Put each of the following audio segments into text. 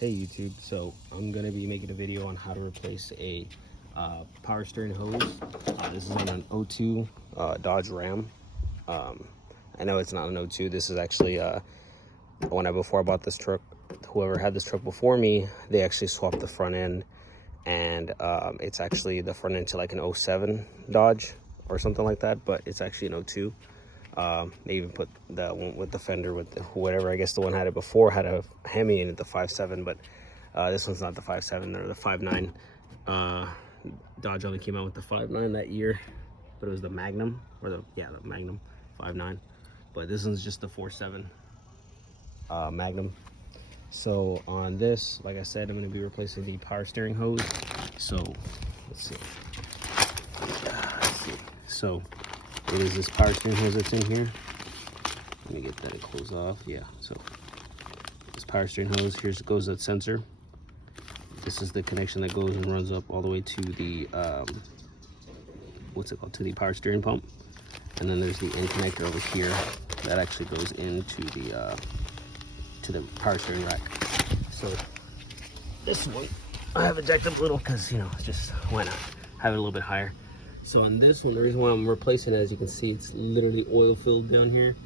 Hey YouTube, so I'm gonna be making a video on how to replace a power steering hose. This is on an O2 Dodge Ram. I know it's not an O2. This is actually before I bought this truck, whoever had this truck before me, they actually swapped the front end, and it's actually the front end to like an '07 Dodge or something like that, but it's actually an O2. They even put the one with the fender with whatever. I guess the one had it before had a Hemi in it, the 5.7, but this one's not the 5.7 or the 5.9. Dodge only came out with the 5.9 that year, but it was the Magnum, or the Magnum 5.9. But this one's just the 4.7 Magnum. So on this, like I said, I'm going to be replacing the power steering hose. So let's see. So it is this power steering hose that's in here. Let me get that and close off. Yeah, so this power steering hose, here goes that sensor. This is the connection that goes and runs up all the way to the to the power steering pump. And then there's the end connector over here that actually goes into the to the power steering rack. So this one I have it jacked up a little because, you know, it's just, why not have it a little bit higher. So on this one, the reason why I'm replacing it, as you can see, it's literally oil filled down here.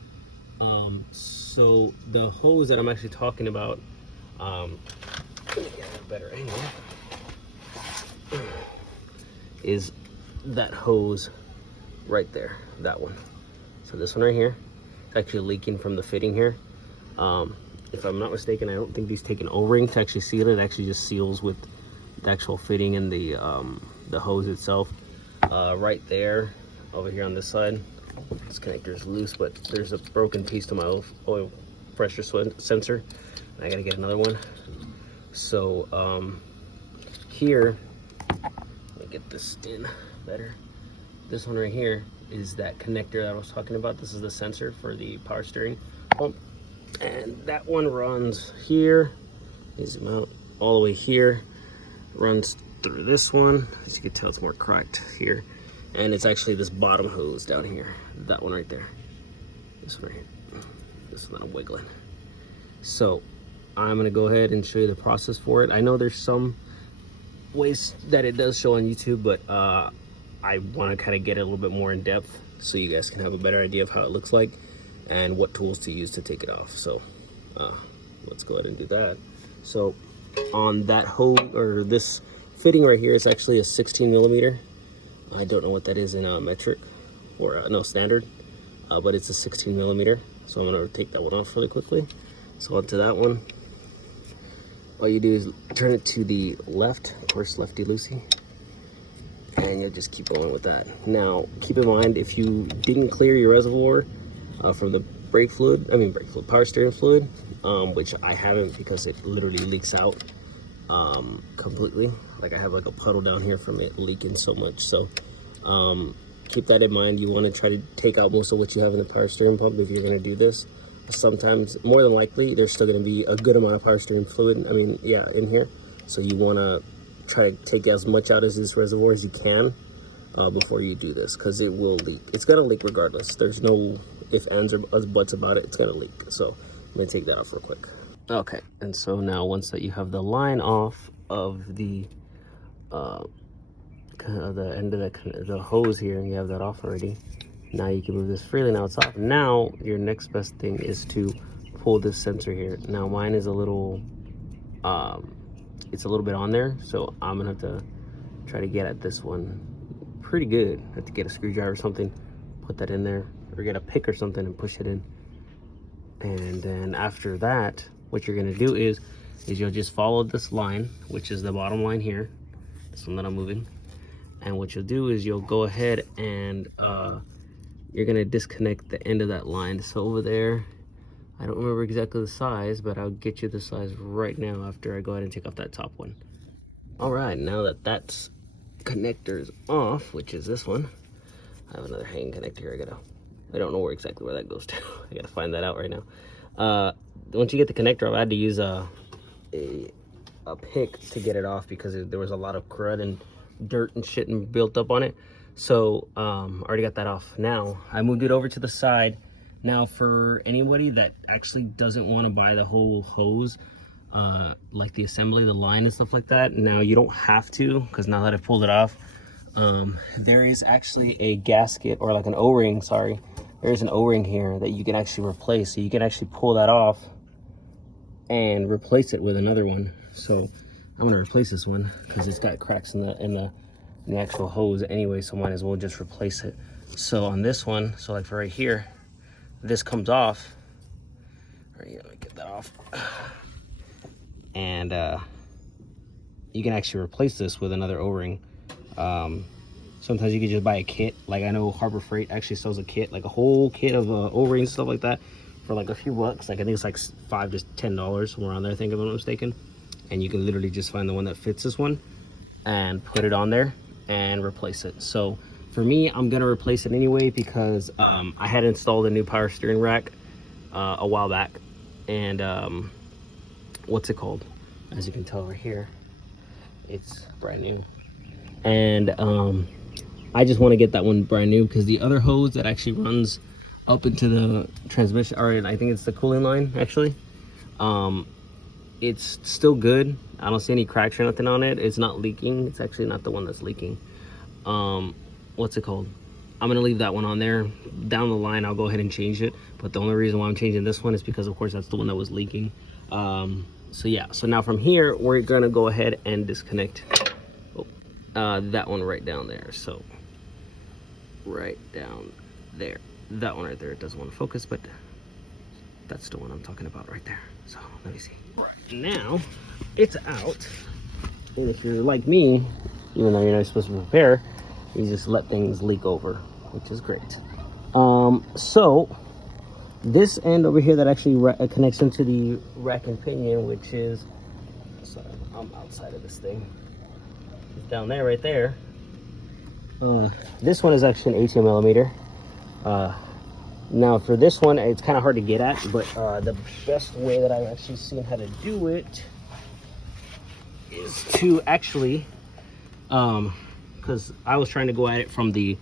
So the hose that I'm actually talking about, let me get a better angle, is that hose right there, that one. So this one right here, it's actually leaking from the fitting here. If I'm not mistaken, I don't think these take an O-ring to actually seal it. It actually just seals with the actual fitting and the hose itself. Right there, over here on this side, this connector is loose, but there's a broken piece to my oil pressure sensor. I gotta get another one. So here, let me get this in better. This one right here is that connector that I was talking about. This is the sensor for the power steering pump, and that one runs here. Zoom out all the way here. Runs through this one. As you can tell, it's more cracked here. And it's actually this bottom hose down here. That one right there. This one right here. This one that I'm wiggling. So I'm gonna go ahead and show you the process for it. I know there's some ways that it does show on YouTube, but I wanna kinda get it a little bit more in depth so you guys can have a better idea of how it looks like and what tools to use to take it off. So let's go ahead and do that. So on that hose, or this fitting right here, is actually a 16 millimeter. I don't know what that is in metric or no, standard, but it's a 16 millimeter. So I'm gonna take that one off really quickly. So onto that one, all you do is turn it to the left, of course, lefty loosey, and you'll just keep going with that. Now, keep in mind, if you didn't clear your reservoir from the power steering fluid, which I haven't because it literally leaks out completely. Like I have like a puddle down here from it leaking so much. So keep that in mind. You want to try to take out most of what you have in the power steering pump if you're going to do this. Sometimes, more than likely, there's still going to be a good amount of power steering fluid, in here. So you want to try to take as much out of this reservoir as you can before you do this, because it will leak. It's going to leak regardless. There's no ifs, ands, or buts about it. It's going to leak. So I'm going to take that off real quick. Okay, and so now once that you have the line off of the end of the hose here, and you have that off already, now you can move this freely. Now it's off. Now your next best thing is to pull this sensor here. Now mine is a little it's a little bit on there, so I'm gonna have to try to get at this one pretty good. I have to get a screwdriver or something, put that in there, or get a pick or something and push it in. And then after that, what you're gonna do is you'll just follow this line, which is the bottom line here, this one that I'm moving. And what you'll do is you'll go ahead and you're gonna disconnect the end of that line. So over there, I don't remember exactly the size, but I'll get you the size right now after I go ahead and take off that top one. All right, now that that's connector's off, which is this one, I have another hanging connector here. I don't know exactly where that goes to. I gotta find that out right now. Once you get the connector off, I had to use a pick to get it off because there was a lot of crud and dirt and shit and built up on it. So already got that off. Now I moved it over to the side. Now for anybody that actually doesn't want to buy the whole hose, like the assembly, the line and stuff like that. Now you don't have to, because now that I've pulled it off, there is actually a gasket, or like an O-ring, sorry. There's an O-ring here that you can actually replace. So you can actually pull that off and replace it with another one. So I'm gonna replace this one because it's got cracks in the actual hose anyway, so might as well just replace it. So on this one, so like for right here, this comes off. All right, let me get that off. And you can actually replace this with another O-ring. Sometimes you can just buy a kit. Like I know Harbor Freight actually sells a kit, like a whole kit of O-rings, stuff like that, for like a few bucks. Like I think it's like $5 to $10, somewhere around there, I think, if I'm not mistaken. And you can literally just find the one that fits this one and put it on there and replace it. So for me, I'm gonna replace it anyway because I had installed a new power steering rack a while back, and what's it called? As you can tell right here, it's brand new. And I just want to get that one brand new because the other hose that actually runs up into the transmission, or I think it's the cooling line actually, it's still good. I don't see any cracks or nothing on it. It's not leaking. It's actually not the one that's leaking. What's it called? I'm gonna leave that one on there. Down the line I'll go ahead and change it, but the only reason why I'm changing this one is because of course that's the one that was leaking. So yeah, so now from here we're gonna go ahead and disconnect that one right down there. So right down there, that one right there, it doesn't want to focus, but that's the one I'm talking about right there. So let me see. Right now it's out, and if you're like me, even though you're not supposed to repair, you just let things leak over, which is great. So this end over here that actually connects into the rack and pinion, which is, sorry, I'm outside of this thing, it's down there right there. This one is actually an 18 millimeter. Now for this one, it's kind of hard to get at, but the best way that I've actually seen how to do it is to actually, because I was trying to go at it from the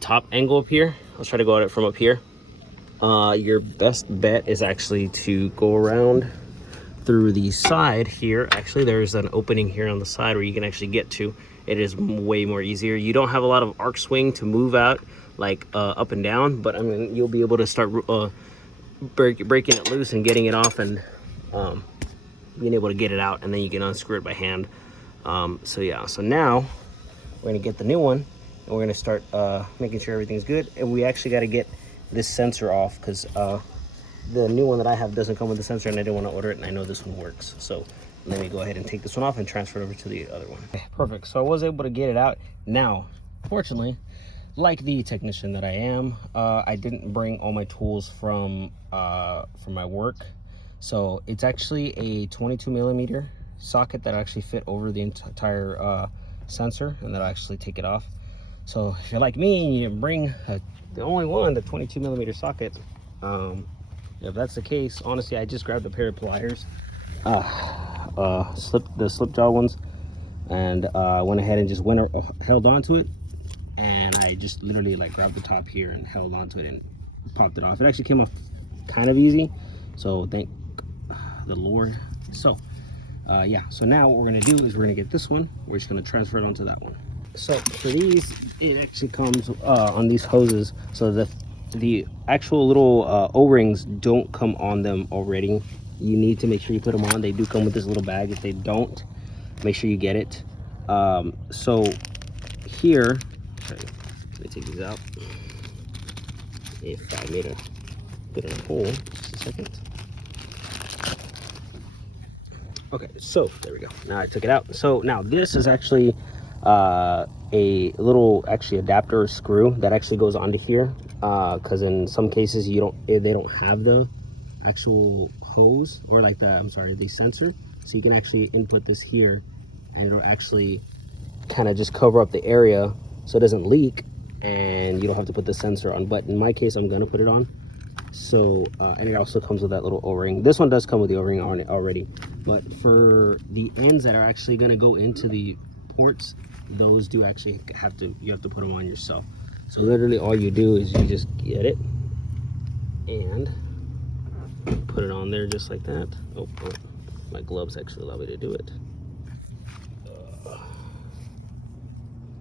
top angle up here. I was trying to go at it from up here. Your best bet is actually to go around through the side here. Actually, there's an opening here on the side where you can actually get to. It is way more easier. You don't have a lot of arc swing to move out, like up and down, but I mean, you'll be able to start breaking it loose and getting it off, and being able to get it out, and then you can unscrew it by hand. So yeah, so now we're gonna get the new one, and we're gonna start making sure everything's good. And we actually got to get this sensor off because the new one that I have doesn't come with the sensor, and I didn't want to order it, and I know this one works. So let me go ahead and take this one off and transfer it over to the other one. Okay, perfect. So I was able to get it out. Now, fortunately, like the technician that I am, I didn't bring all my tools from my work. So it's actually a 22 millimeter socket that actually fit over the entire sensor, and that'll actually take it off. So if you're like me and you bring the only one, the 22 millimeter socket, if that's the case, honestly, I just grabbed a pair of pliers, the slip jaw ones, and went ahead and just held onto it, and I just literally like grabbed the top here and held onto it and popped it off. It actually came off kind of easy, so thank the Lord. So yeah, so now what we're gonna do is we're gonna get this one, we're just gonna transfer it onto that one. So for these, it actually comes on these hoses, so the actual little O-rings don't come on them already. You need to make sure you put them on. They do come with this little bag. If they don't, make sure you get it. So here, sorry, let me take these out. If I made a good in a hole, just a second. Okay, so there we go. Now I took it out. So now this is actually a little adapter or screw that actually goes onto here, because in some cases they don't have the actual hose, or like the sensor, so you can actually input this here, and it'll actually kind of just cover up the area so it doesn't leak, and you don't have to put the sensor on. But in my case, I'm gonna put it on. So and it also comes with that little O-ring. This one does come with the O-ring on it already, but for the ends that are actually going to go into the ports, those do actually you have to put them on yourself. So literally all you do is you just get it and put it on there just like that. Oh, My gloves actually allow me to do it.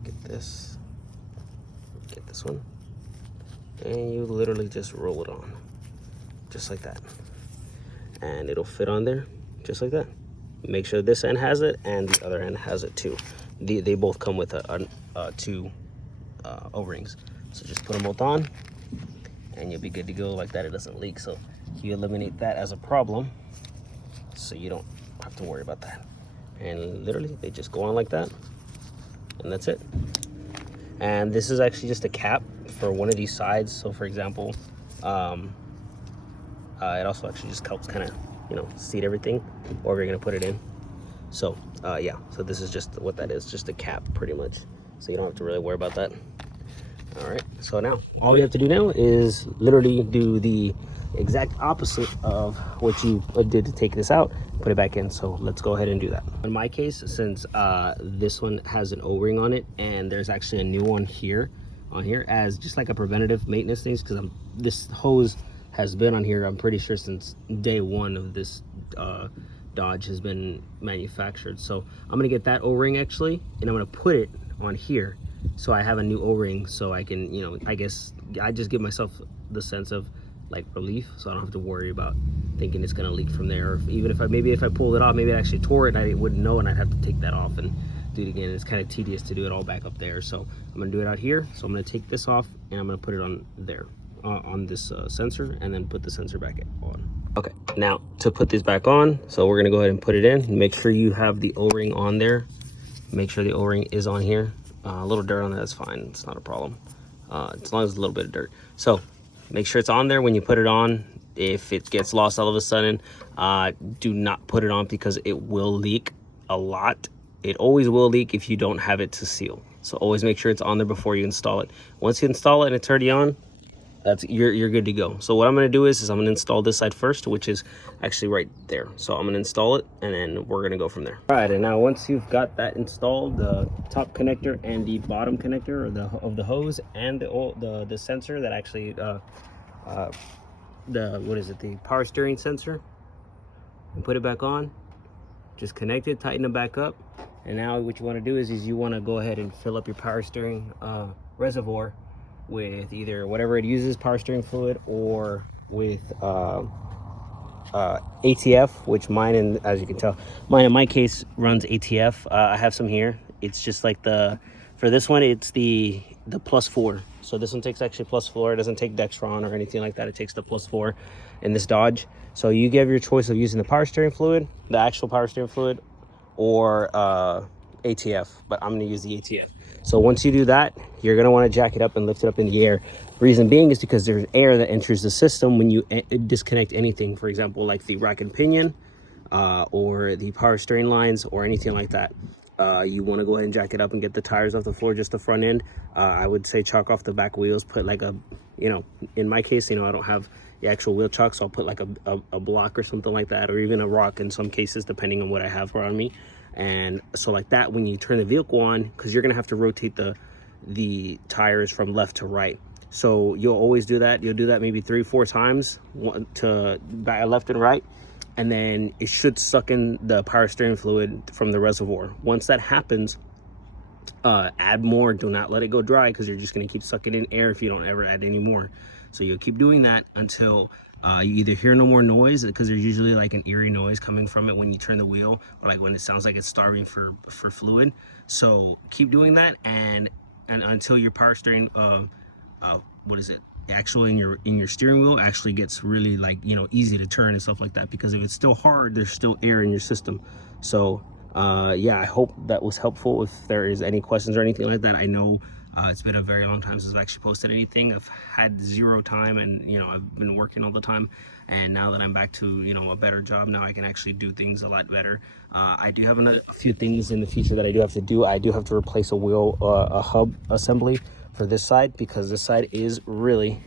Get this one, and you literally just roll it on, just like that, and it'll fit on there, just like that. Make sure this end has it and the other end has it too. They both come with two O-rings. So just put them both on and you'll be good to go like that. It doesn't leak. So you eliminate that as a problem, so you don't have to worry about that. And literally they just go on like that, and that's it. And this is actually just a cap for one of these sides. So for example, it also actually just helps kind of, you know, seat everything, or you're gonna put it in. So yeah, so this is just what that is, just a cap pretty much. So you don't have to really worry about that. All right, so now all we have to do now is literally do the exact opposite of what you did to take this out, put it back in. So let's go ahead and do that. In my case, since this one has an O-ring on it, and there's actually a new one here on here as just like a preventative maintenance things, because this hose has been on here, I'm pretty sure, since day one of this Dodge has been manufactured. So I'm gonna get that O-ring actually, and I'm gonna put it on here so I have a new O-ring, so I can, you know, I guess I just give myself the sense of like relief, so I don't have to worry about thinking it's gonna leak from there. Or even if I pulled it off, maybe it actually tore it and I wouldn't know, and I'd have to take that off and do it again. It's kind of tedious to do it all back up there. So I'm gonna do it out here. So I'm gonna take this off and I'm gonna put it on there, on this sensor, and then put the sensor back on. Okay, now to put this back on, so we're gonna go ahead and put it in. Make sure you have the O-ring on there. Make sure the O-ring is on here. A little dirt on that's fine, it's not a problem. As long as it's a little bit of dirt. So make sure it's on there when you put it on. If it gets lost all of a sudden, do not put it on, because it will leak a lot. It always will leak if you don't have it to seal. So always make sure it's on there before you install it. Once you install it and it's already on, you're good to go. So what I'm going to do is I'm going to install this side first, which is actually right there. So I'm going to install it, and then we're going to go from there. All right, and now once you've got that installed, the top connector and the bottom connector of the hose and the sensor that actually the power steering sensor, and put it back on, just connect it, tighten it back up. And now what you want to do is you want to go ahead and fill up your power steering reservoir with either whatever it uses, power steering fluid, or with ATF, which mine, as you can tell, mine in my case runs ATF. I have some here. It's just like for this one, it's the +4. So this one takes actually +4. It doesn't take Dextron or anything like that. It takes the +4 in this Dodge. So you give your choice of using the power steering fluid, the actual power steering fluid, or ATF, but I'm going to use the ATF. So once you do that, you're going to want to jack it up and lift it up in the air. Reason being is because there's air that enters the system when you disconnect anything, for example, like the rack and pinion, or the power steering lines, or anything like that. You want to go ahead and jack it up and get the tires off the floor, just the front end. I would say chalk off the back wheels, put like a, you know, in my case, you know, I don't have the actual wheel chalk, so I'll put like a block or something like that, or even a rock in some cases, depending on what I have around me. And so like that, when you turn the vehicle on, because you're gonna have to rotate the tires from left to right, so you'll always do that. You'll do that maybe 3-4 times, one to left and right, and then it should suck in the power steering fluid from the reservoir. Once that happens, add more. Do not let it go dry, because you're just going to keep sucking in air if you don't ever add any more. So you'll keep doing that until you either hear no more noise, because there's usually like an eerie noise coming from it when you turn the wheel, or like when it sounds like it's starving for fluid. So keep doing that, and until your power steering actually in your steering wheel actually gets really, like, you know, easy to turn and stuff like that. Because if it's still hard, there's still air in your system. So yeah, I hope that was helpful. If there is any questions or anything like that, I know it's been a very long time since I've actually posted anything. I've had zero time, and, you know, I've been working all the time, and now that I'm back to, you know, a better job, now I can actually do things a lot better. I do have a few things in the future that I do have to do. I do have to replace a hub assembly for this side, because this side is really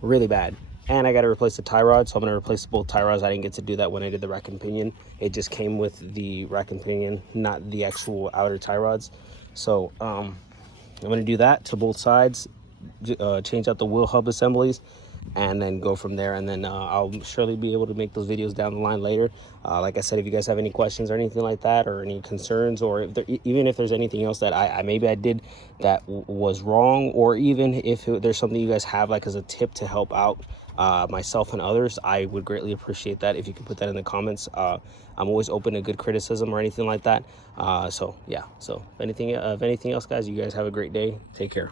bad. And I got to replace the tie rod, so I'm going to replace both tie rods. I didn't get to do that when I did the rack and pinion. It just came with the rack and pinion, not the actual outer tie rods. So I'm going to do that to both sides, change out the wheel hub assemblies, and then go from there. And then I'll surely be able to make those videos down the line later. Like I said, if you guys have any questions or anything like that, or any concerns, or if even if there's anything else that I maybe I did that was wrong, or even if there's something you guys have like as a tip to help out myself and others, I would greatly appreciate that if you could put that in the comments. I'm always open to good criticism or anything like that. So yeah, so if anything else, guys, you guys have a great day. Take care.